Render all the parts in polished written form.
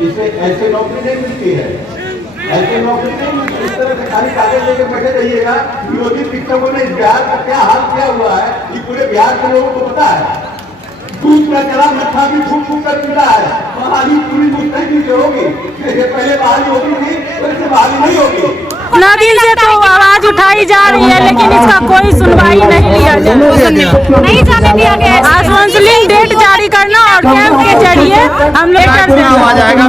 इसे ऐसे नौकरी नहीं मिलती है, ऐसे नौकरी नहीं मिलती। इस तरह से खाली कागज लेकर बैठे रहिएगा। योगी शिक्षकों ने बिहार का क्या हाल किया हुआ है ये पूरे बिहार के लोगों को पता है। दूध का चला मट्ठा भी फूक फूक कर पीता है। बहाली पूरी मुस्तैदी से होगी, जैसे पहले बहाली होती थी वैसे बहाली नहीं होगी। ना दिन से तो आवाज उठाई जा रही है, लेकिन इसका कोई सुनवाई नहीं लिया जा रहा, नहीं जाने दिया गया। आज काउंसलिंग डेट जारी करना और कैंप के जरिए हम लेकर आ जाएगा।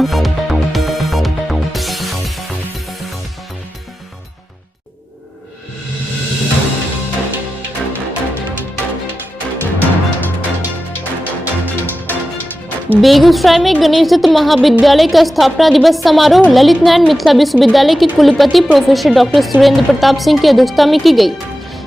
बेगूसराय में गणेश दत्त महाविद्यालय का स्थापना दिवस समारोह ललित नारायण मिथिला विश्वविद्यालय के कुलपति प्रोफेसर डॉक्टर सुरेंद्र प्रताप सिंह की अध्यक्षता में की गई,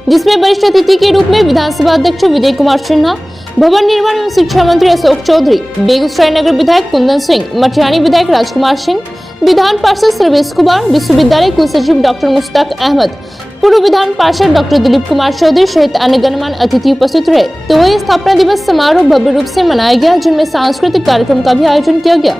जिसमें वरिष्ठ अतिथि के रूप में विधानसभा अध्यक्ष विजय कुमार सिन्हा, भवन निर्माण एवं शिक्षा मंत्री अशोक चौधरी, बेगूसराय नगर विधायक कुंदन सिंह, मटियानी विधायक राजकुमार सिंह, विधान पार्षद सर्वेश कुमार, विश्वविद्यालय कुलसचिव डॉक्टर मुश्ताक अहमद, पूर्व विधान पार्षद डॉक्टर दिलीप कुमार चौधरी सहित अन्य गणमान्य अतिथि उपस्थित रहे। तो वही स्थापना दिवस समारोह भव्य रूप से मनाया गया, जिनमें सांस्कृतिक कार्यक्रम का भी आयोजन किया गया।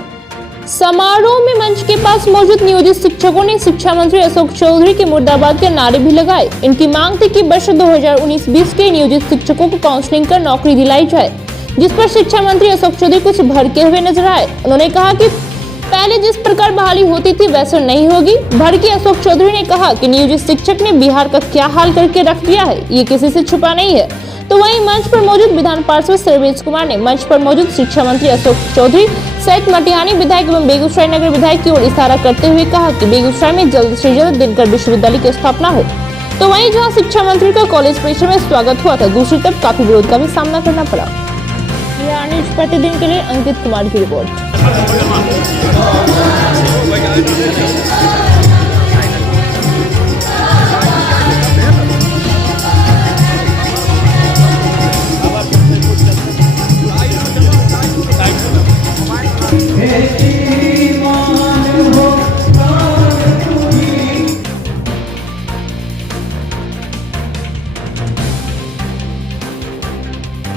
समारोह में मंच के पास मौजूद नियोजित शिक्षकों ने शिक्षा मंत्री अशोक चौधरी के मुर्दाबाद के नारे भी लगाए। इनकी मांग थी कि वर्ष 2019-20 के नियोजित शिक्षकों को काउंसलिंग कर नौकरी दिलाई जाए, जिस पर शिक्षा मंत्री अशोक चौधरी कुछ भड़के हुए नजर आए। उन्होंने कहा कि पहले जिस प्रकार बहाली होती थी वैसे नहीं होगी। भड़के अशोक चौधरी ने कहा कि नियोजित शिक्षक ने बिहार का क्या हाल करके रख दिया है, ये किसी से छुपा नहीं है। तो वहीं मंच पर मौजूद विधान पार्षद सर्वेश कुमार ने मंच पर मौजूद शिक्षा मंत्री अशोक चौधरी सहित मटियानी विधायक एवं बेगूसराय नगर विधायक की ओर इशारा करते हुए कहा कि बेगूसराय में जल्द से जल्द दिनकर विश्वविद्यालय की स्थापना हो। तो वहीं जहां शिक्षा मंत्री का कॉलेज परिसर में स्वागत हुआ था, दूसरी तरफ काफी विरोध का भी सामना करना पड़ा। प्रतिदिन के लिए अंकित कुमार की रिपोर्ट।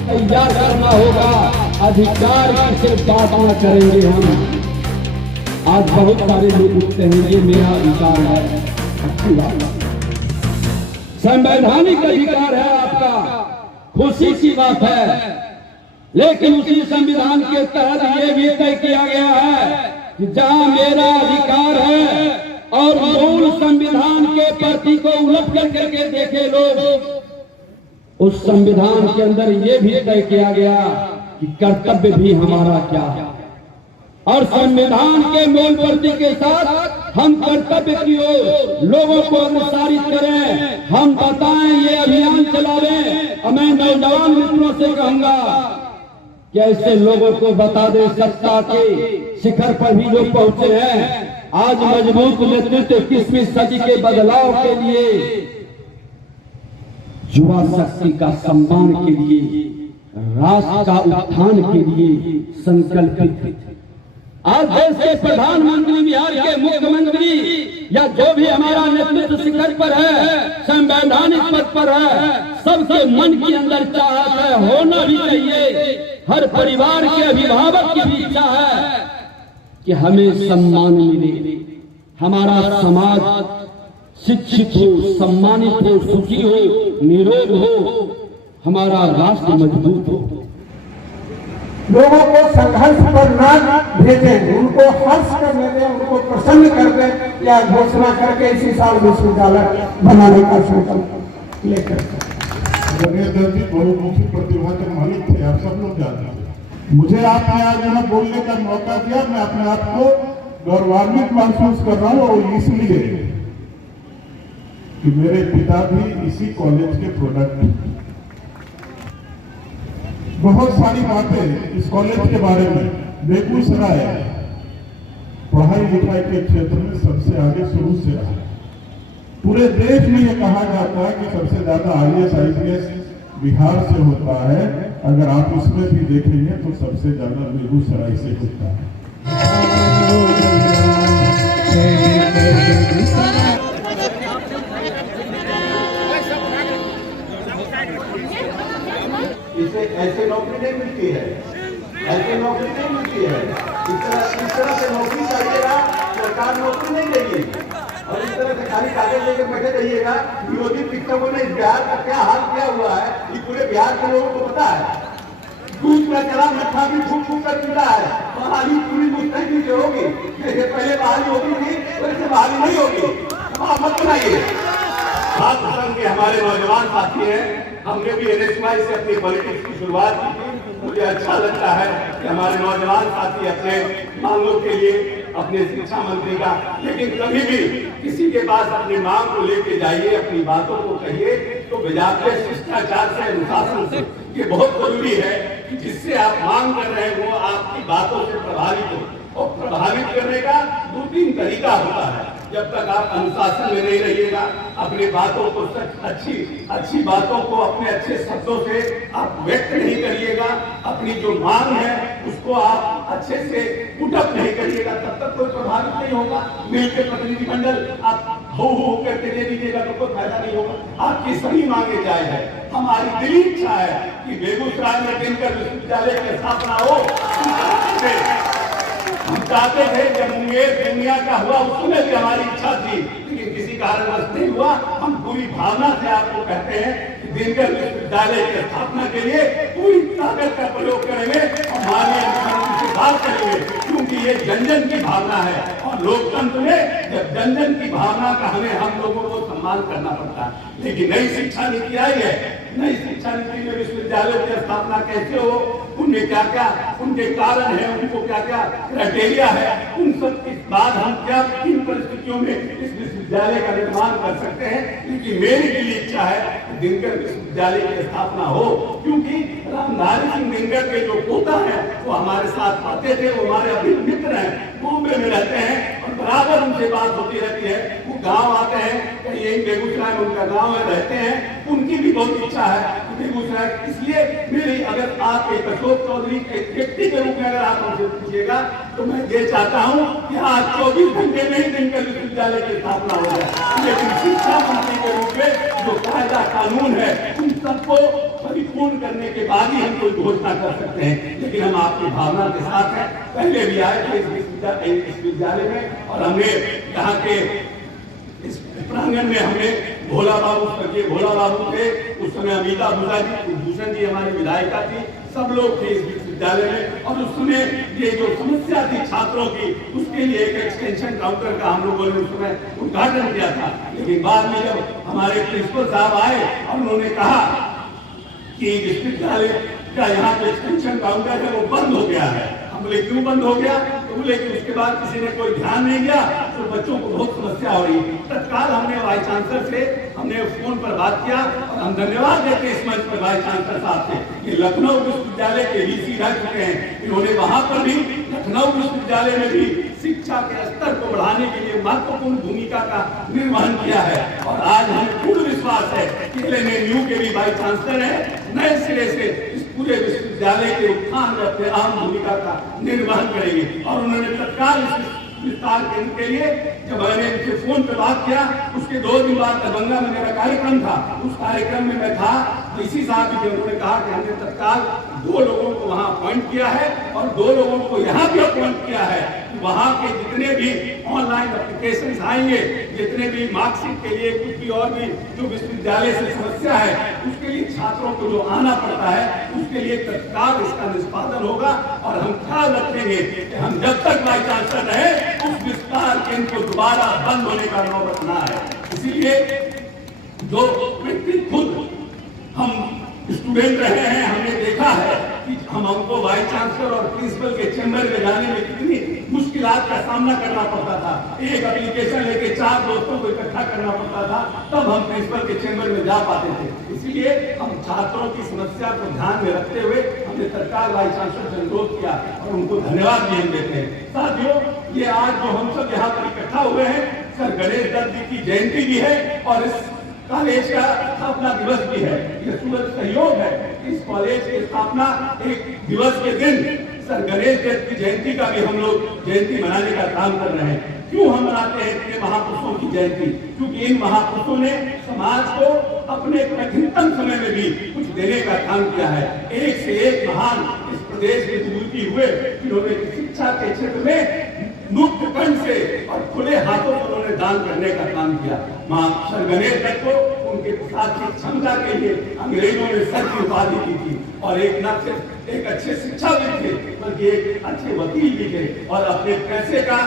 तैयार करना होगा, अधिकार की सिर्फ बात न करेंगे हम। आज बहुत सारे लोग उठते हैं, ये मेरा अधिकार है, अच्छी बात, संवैधानिक अधिकार है आपका, खुशी की बात है। लेकिन उसी संविधान के तहत ये भी तय किया गया है कि जहां मेरा अधिकार है और मूल संविधान के प्रति को उलट करके देखे लोग, उस संविधान के अंदर ये भी तय किया गया कि कर्तव्य भी हमारा क्या है, और संविधान के मूल प्रति के साथ हम कर्तव्य की ओर लोगों को अनुसारित करें, हम बताएं, ये अभियान चलावें। और मैं नौजवान मित्रों से कहूंगा कि ऐसे लोगों को बता दे, सत्ता के शिखर पर भी जो पहुंचे हैं, आज मजबूत नेतृत्व 21वीं सदी के बदलाव के लिए, युवा शक्ति का सम्मान के लिए, राष्ट्र का उत्थान के लिए संकल्पित। आज देश के प्रधानमंत्री, बिहार के मुख्यमंत्री या जो भी हमारा नेतृत्व शिखर पर है, संवैधानिक पद पर है, सबके मन के अंदर चाहत है, होना भी चाहिए। हर परिवार के अभिभावक की भी इच्छा है कि हमें सम्मान मिले, हमारा समाज शिक्षित हो, सम्मानित हो, सुखी हो, निरोग हो, हमारा राष्ट्र मजबूत हो। लोगों को संघर्ष पर न भेजें, उनको हर्ष करने दें, उनको प्रसन्न कर दें, या घोषणा करके इसी साल विश्वविद्यालय बनाने का संकल्प लेकर। गणेश दत्त जी बहुमुखी प्रतिभा के मालिक थे, आप सब लोग जानते हैं। मुझे आपने आज यहाँ बोलने का मौका दिया, मैं अपने आप को गौरवान्वित महसूस कर रहा हूँ, और इसलिए कि मेरे पिता भी इसी कॉलेज के प्रोडक्ट। बहुत सारी बातें इस कॉलेज के बारे में, बेगूसराय पढ़ाई लिखाई के क्षेत्र में सबसे आगे शुरू से रहा। पूरे देश में ये कहा जाता है कि सबसे ज्यादा IAS IPS बिहार से होता है। अगर आप उसमें भी देखेंगे तो सबसे ज्यादा बेगूसराय से होता है। इसे ऐसे नौकरी नहीं मिलती है, ऐसे नौकरी नहीं मिलती है। इस तरह से नौकरी खाली कागज लेकर बैठे रहिएगा। विरोधी शिक्षकों ने इस बिहार का क्या हाल किया हुआ है, ये पूरे बिहार के लोगों को पता है। दूध का चला मट्ठा भी फूक फूक कर पीता है। बहाली पूरी मुस्तैदी से होगी, जैसे पहले बहाली होती थी वैसे बहाली नहीं होगी। आप मत बनाइए। बात के हमारे नौजवान साथी हैं, हमने भी NSY से अपनी पॉलिटिक्स की शुरुआत की थी। मुझे अच्छा लगता है कि हमारे नौजवान साथी अपने मांगों के लिए अपने शिक्षा मंत्री का, लेकिन कभी भी किसी के पास अपनी मांग को लेके जाइए, अपनी बातों को कहिए तो बजाते शिष्टाचार से, अनुशासन से। ये बहुत जरूरी है कि जिससे आप मांग कर रहे हैं वो आपकी बातों से प्रभावित हो, और प्रभावित करने का 2-3 तरीका होता है। जब तक आप अनुशासन में नहीं रहिएगा, अपनी बातों को अच्छी बातों को अपने अच्छे शब्दों से आप व्यक्त नहीं करिएगा, अपनी जो मांग है उसको आप अच्छे से पुटअप नहीं करिएगा, तब तक कोई प्रभावित नहीं होगा। मिलकर प्रतिनिधिमंडल आप हो करके दे दीजिएगा तो कोई फायदा नहीं होगा। आपकी सभी मांगे जायज है। हमारी दिली इच्छा है कि बेगूसराय में दिनकर विश्वविद्यालय की स्थापना हो। हम चाहते थे जब मुंगेर दुनिया का हुआ उस समय भी हमारी इच्छा थी, लेकिन किसी कारणवश नहीं हुआ। हम पूरी भावना से आपको कहते हैं कि दिनकर विश्वविद्यालय की स्थापना के लिए पूरी ताकत का प्रयोग करेंगे और माननीय मुख्यमंत्री से बात करेंगे, क्योंकि ये जन जन की भावना है। और लोकतंत्र में जब जन जन की भावना का हम लोगों को सम्मान करना पड़ता है। लेकिन नई शिक्षा नीति आई है, नई शिक्षा नीति में विश्वविद्यालय की स्थापना कैसे हो, उनमें क्या क्या उनके कारण है, उनको क्या क्या क्राइटेरिया है, उन सब के बाद हम क्या किन परिस्थितियों में इस विश्वविद्यालय का निर्माण कर सकते हैं। लेकिन मेरी दिली इच्छा है कि दिनकर विश्वविद्यालय की स्थापना हो, क्योंकि रामधारी सिंह दिनकर के जो पोता है वो हमारे साथ आते थे, वो हमारे अभी मित्र हैं, बॉम्बे में रहते हैं और बराबर उनसे बात होती रहती है। वो गांव आते हैं, कहीं यही बेगूसराय में उनका गांव है, रहते हैं, उनकी भी बहुत इच्छा है बेगूसराय। इसलिए मेरी अगर आप एक अशोक चौधरी के व्यक्ति के रूप में अगर आप हमसे पूछिएगा तो मैं ये चाहता हूँ कि आज 24 घंटे में ही दिनकर विश्वविद्यालय की स्थापना हो जाए। लेकिन शिक्षा मंत्री के रूप में जो कायदा कानून है उन सबको परिपूर्ण करने के बाद ही हम कोई घोषणा कर सकते हैं। लेकिन हम आपकी भावना के साथ हैं। पहले भी आए थे इस विश्वविद्यालय में और हमने यहाँ के इस प्रांगण में हमने भोला बाबू थे, उस समय अमिता भूषण जी हमारी विधायिका थी, सब लोग थे इस विश्वविद्यालय में। और उस समय ये जो समस्या थी छात्रों की, उसके लिए एक एक्सटेंशन काउंटर का हम लोगों ने उस समय उद्घाटन किया था। लेकिन बाद में जब हमारे प्रिंसिपल साहब आए और उन्होंने कहा कि विश्वविद्यालय का यहाँ पे एक्सटेंशन काउंटर है वो बंद हो गया है, हम बोले क्यों बंद हो गया, तो बोले कि उसके बाद किसी ने कोई ध्यान नहीं दिया तो बच्चों को बहुत समस्या हो रही। तत्काल हमने वाइस चांसलर से हमने फोन पर बात किया और हम धन्यवाद देते हैं इस मंच पर वाइस चांसलर साहब से कि लखनऊ विश्वविद्यालय के VC रह चुके हैं, इन्होंने वहां पर भी लखनऊ विश्वविद्यालय में भी शिक्षा के स्तर को बढ़ाने के लिए महत्वपूर्ण भूमिका का निर्वहन किया है। और आज हमें पूर्ण विश्वास है कि LNU के भी वाइस चांसलर है, नए सिरे से इस पूरे विश्वविद्यालय के उत्थान में अपने अहम भूमिका का निर्वहन करेंगे। और उन्होंने तत्काल विस्तार के लिए जब मैंने उनसे फोन पे बात किया, उसके 2 दिन बाद दरभंगा में मेरा कार्यक्रम था, उस कार्यक्रम में मैं था, तो इसी साहब जी उन्होंने कहा कि हमने तत्काल 2 लोगों को वहां अपॉइंट किया है और 2 लोगों को यहाँ भी अपॉइंट किया है। वहां के जितने भी ऑनलाइन एप्लीकेशन आएंगे, जितने भी मार्कशीट के लिए कुछ भी और भी जो विश्वविद्यालय से समस्या है, उसके लिए छात्रों को जो आना पड़ता है, उसके लिए तत्काल इसका निष्पादन होगा। और हम ख्याल रखेंगे कि हम जब तक वाइस चांसलर रहे उस विस्तार केंद्र को दोबारा बंद होने का नौबत ना है। इसीलिए जो व्यक्ति खुद हम स्टूडेंट रहे हैं, हमने देखा है कि हमको वाइस चांसलर और प्रिंसिपल के चैम्बर में जाने में कितनी मुश्किलात का सामना करना पड़ता था। एक एप्लीकेशन लेके 4 दोस्तों को इकट्ठा करना पड़ता था, तब हम प्रिंसिपल के चैम्बर में जा पाते थे। इसलिए हम छात्रों की समस्या को ध्यान में रखते हुए हमने तत्काल वाइस चांसलर से अनुरोध किया और उनको धन्यवाद भी हम देते हैं। साथियों, ये आज जो हम सब यहाँ पर इकट्ठा हुए हैं, सर गणेश दत्त जी की जयंती भी है और इस कॉलेज का स्थापना दिवस भी है। ये सूरज सहयोग है। इस कॉलेज की स्थापना एक दिवस के दिन सर गणेश दत्त की जयंती का भी हम लोग जयंती मनाने का काम कर रहे हैं। क्यों हम मनाते हैं इतने महापुरुषों की जयंती? क्योंकि इन महापुरुषों ने समाज को अपने कठिनतम समय में भी कुछ देने का काम किया है। एक से एक महान इस प्रदेश में विभूति हुए, जिन्होंने शिक्षा के क्षेत्र में मुक्त कंठ से और खुले हाथों से उन्होंने प्रदान करने का काम किया। मास्टर गणेश दत्त को उनके साथ की क्षमता के लिए अंग्रेजों ने सर की उपाधि दी थी और एक न सिर्फ एक अच्छे शिक्षाविद थे बल्कि एक अच्छे वकील भी थे और अपने पैसे का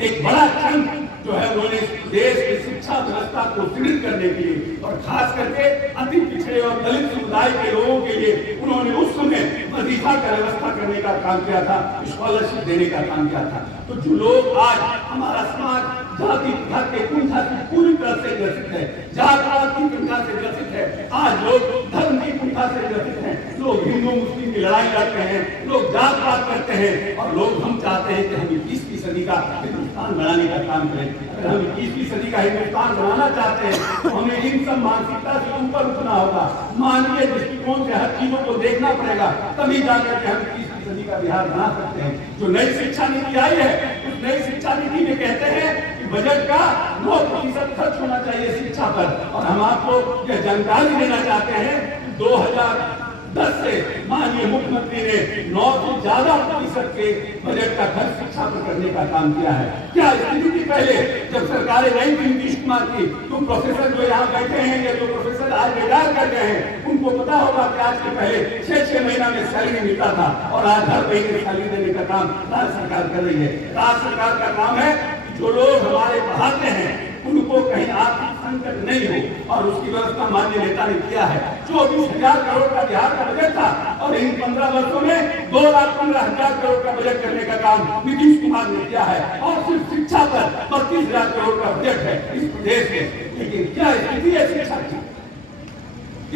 एक बड़ा चंक जो है उन्होंने देश की शिक्षा व्यवस्था को सुदृढ़ करने के लिए और खास करके अति पिछड़े और दलित समुदाय के लोगों के लिए उन्होंने उस समय वजीफा का व्यवस्था करने का काम किया था, स्कॉलरशिप देने का काम किया था। तो जो लोग आज हमारा समाज जाति धर्म के कुंठा से पूरी तरह से ग्रसित है, जात की कुंठा से ग्रसित है, आज लोग धर्म की कुंठा से ग्रसित हैं, लोग हिंदू मुस्लिम की लड़ाई लड़ते हैं, लोग जात पात करते हैं और लोग हम चाहते हैं कि हम 21वीं सदी का हिंदुस्तान बनाने का काम करें। अगर हम 21वीं सदी का हिंदुस्तान बनाना चाहते हैं तो हमें इन सब मानसिकता से ऊपर उठना होगा, मानवीय दृष्टिकोण से हर चीजों को देखना पड़ेगा, तभी जाकर के हम 21वीं सदी का बिहार बना सकते हैं। जो नई शिक्षा नीति आई है उस नई शिक्षा नीति में कहते हैं कि बजट का 9% खर्च होना चाहिए शिक्षा पर और हम आपको यह जानकारी देना चाहते हैं 2010 से माननीय मुख्यमंत्री ने 9 से ज्यादा प्रतिशत के बजट का खर्च शिक्षा पर करने का काम किया है। क्या स्थिति थी पहले जब सरकारें नहीं थी नीतीश कुमार की, तो प्रोफेसर जो यहाँ बैठे हैं या जो प्रोफेसर आज रिटायर कर गए हैं उनको पता होगा कि आज के पहले 6-6 महीना में सैलरी मिलता था और आज हर महीने सैलरी देने का काम राज्य सरकार कर रही है। राज्य सरकार का काम है जो लोग हमारे पढ़ाते हैं उनको कहीं आर्थिक संकट नहीं हो और उसकी व्यवस्था माननीय नेता ने किया है। 24,000 करोड़ का बिहार का बजट था और इन 15 वर्षों में 2,15,000 करोड़ का बजट करने का काम नीतीश कुमार ने किया है और सिर्फ शिक्षा पर 32,000 करोड़ का बजट है इस प्रदेश में। लेकिन क्या स्थिति है शिक्षा की?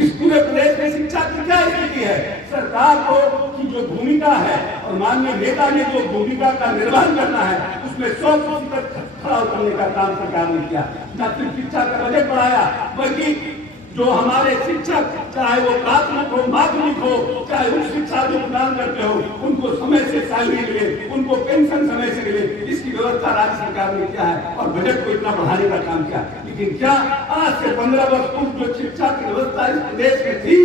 इस पूरे प्रदेश में शिक्षा की क्या स्थिति है? सरकार को की जो भूमिका है और माननीय नेता ने जो भूमिका का निर्वहन करना है उसमें 100% खड़ा उतरने का काम सरकार ने किया। न सिर्फ शिक्षा का बजट बढ़ाया बल्कि जो हमारे शिक्षक चाहे वो प्राथमिक हो माध्यमिक हो चाहे उच्च शिक्षा जो प्रदान करते हो उनको समय से सैलरी मिले, उनको पेंशन समय से मिले, इसकी व्यवस्था राज्य सरकार ने किया है और बजट को इतना बढ़ाने का काम किया। लेकिन क्या आज से 15 वर्ष पूर्व जो शिक्षा की व्यवस्था इस प्रदेश में थी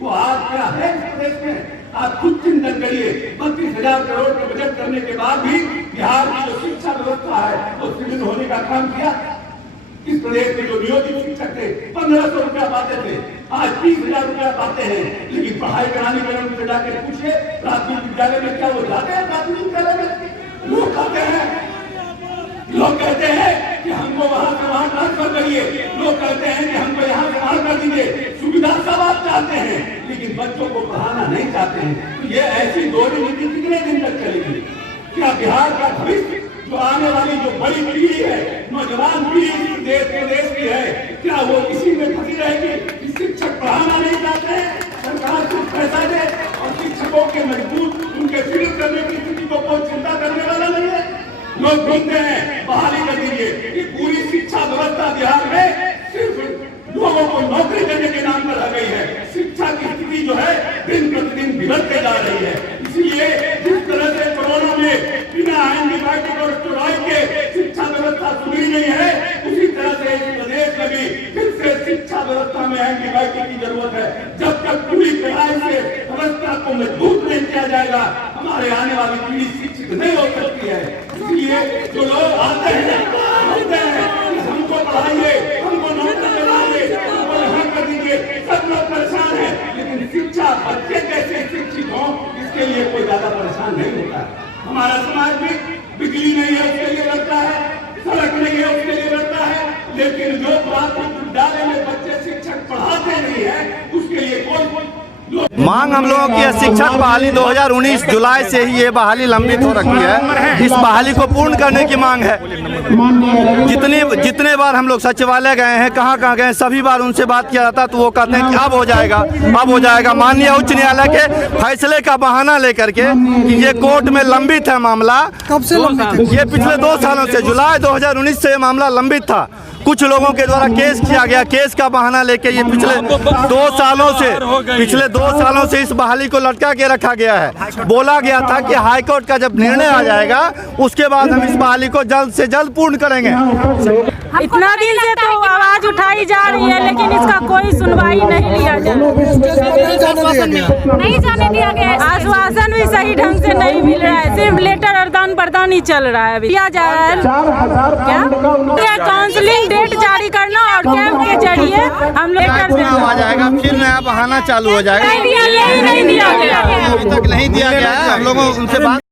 वो आज क्या है इस प्रदेश में? आप खुद चिंतन करिए। 32,000 करोड़ के बजट करने के बाद भी बिहार की जो शिक्षा व्यवस्था है वो सुदृढ़ होने का काम किया। इस प्रदेश में जो नियोजित शिक्षक थे 1,500 रुपया पाते थे, आज 30,000 रुपया पाते हैं। लेकिन पढ़ाई कराने के लिए उनसे जाकर पूछिए प्राथमिक विद्यालय में क्या वो जाते हैं? प्राथमिक विद्यालय में लोग कहते हैं कि हमको वहां से वहां ट्रांसफर करिए, लोग कहते हैं कि हमको यहाँ से वहां कर दीजिए। सुविधा सब आप चाहते हैं लेकिन बच्चों को पढ़ाना नहीं चाहते हैं। तो ये ऐसी दोहरी नीति कितने दिन तक चलेगी? क्या बिहार का भविष्य जो आने वाली जो बड़ी पीढ़ी है, नौजवान पीढ़ी देश की है, क्या वो इसी में फंसी रहेगी? शिक्षक पढ़ाना नहीं चाहते हैं, सरकार कुछ पैसा दे और शिक्षकों के मजबूत उनके फिर करने की स्थिति को कोई चिंता करने वाला नहीं है। लोग बोलते हैं बहाली कर दीजिए कि पूरी शिक्षा व्यवस्था बिहार में सिर्फ लोगों को नौकरी देने के नाम पर आ गई है। शिक्षा की स्थिति जो है दिन प्रतिदिन बिगड़ते जा रही है। इसलिए जिस तरह से कोरोना में बिना एंटीबायोटिक और स्टेरॉइड के शिक्षा व्यवस्था सुधरी नहीं है उसी तरह से इस प्रदेश में भी फिर से शिक्षा व्यवस्था में एंटीबायोटिक की जरूरत है। जब तक पूरी तरह से व्यवस्था को मजबूत नहीं किया जाएगा हमारे आने वाली पीढ़ी शिक्षित नहीं हो सकती है। इसलिए जो लोग आते हैं बोलते हैं हमको पढ़ाइए, हमको नौकरी दिलाइए, हमको यहाँ कर दीजिए, सब लोग परेशान है। लेकिन शिक्षा बच्चे कैसे शिक्षित हो इसके लिए कोई ज्यादा परेशान नहीं होता। हमारा समाज में बिजली नहीं है उसके लिए लड़ता है, सड़क नहीं है उसके लिए लड़ता है, लेकिन जो प्राथमिक विद्यालय में बच्चे शिक्षक पढ़ाते नहीं है उसके लिए कोई मांग हम लोगों की शिक्षक बहाली 2019 जुलाई से ही ये बहाली लंबित हो रखी है। इस बहाली को पूर्ण करने की मांग है। जितने बार हम लोग सचिवालय गए हैं, कहाँ गए, सभी बार उनसे बात किया जाता तो वो कहते हैं कि अब हो जाएगा। माननीय उच्च न्यायालय के फैसले का बहाना लेकर के कि ये कोर्ट में लंबित है मामला। कब से लंबित? ये पिछले 2 सालों से, जुलाई 2019 से ये मामला लंबित था। कुछ लोगों के द्वारा केस किया गया, केस का बहाना लेके ये पिछले 2 सालों से इस बहाली को लटका के रखा गया है। बोला गया था कि हाईकोर्ट का जब निर्णय आ जाएगा उसके बाद हम इस बहाली को जल्द से जल्द पूर्ण करेंगे। इतना दिन से तो आवाज उठाई जा रही है, लेकिन इसका कोई सुनवाई नहीं लिया जा रहा। नहीं जाने दिया गया। आश्वासन भी सही ढंग से नहीं मिल रहा है, सिर्फ लेटर आदान प्रदान ही चल रहा है। अभी किया जा रहा है क्या काउंसलिंग डेट जारी करना और कैंप के जरिए हम लोग आ जाएगा, फिर नया बहाना चालू हो जाएगा। नहीं दिया गया, नहीं दिया गया, अभी तक नहीं दिया गया है। हम लोगों उनसे बात